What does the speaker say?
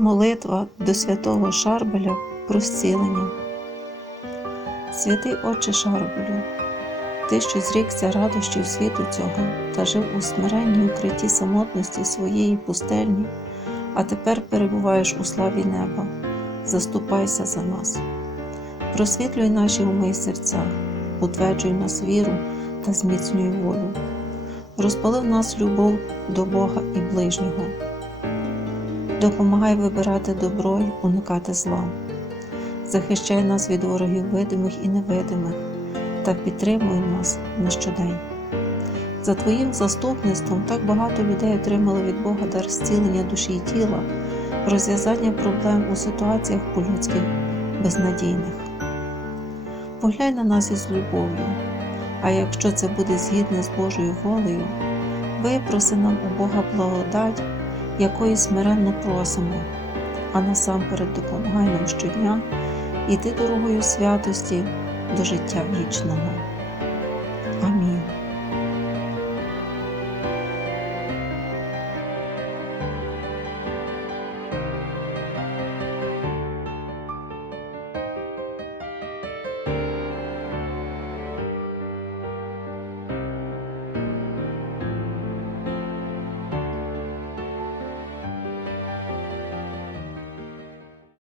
Молитва до святого Шарбеля про зцілення. Святий Отче Шарбелю, ти, що зрікся радощів світу цього та жив у смиренній укритті самотності своєї пустельні, а тепер перебуваєш у славі неба. Заступайся за нас. Просвітлюй наші уми й серця, утверджуй нас віру та зміцнюй волю. Розпали в нас любов до Бога і ближнього. Допомагай вибирати добро й уникати зла. Захищай нас від ворогів видимих і невидимих та підтримуй нас на щодень. За Твоїм заступництвом так багато людей отримали від Бога дар зцілення душі і тіла, розв'язання проблем у ситуаціях по-людських безнадійних. Поглянь на нас із любов'ю, а якщо це буде згідно з Божою волею, випроси нам у Бога благодать, якої смиренно просимо, а насамперед допомагай нам щодня йти дорогою святості до життя вічного. Амінь.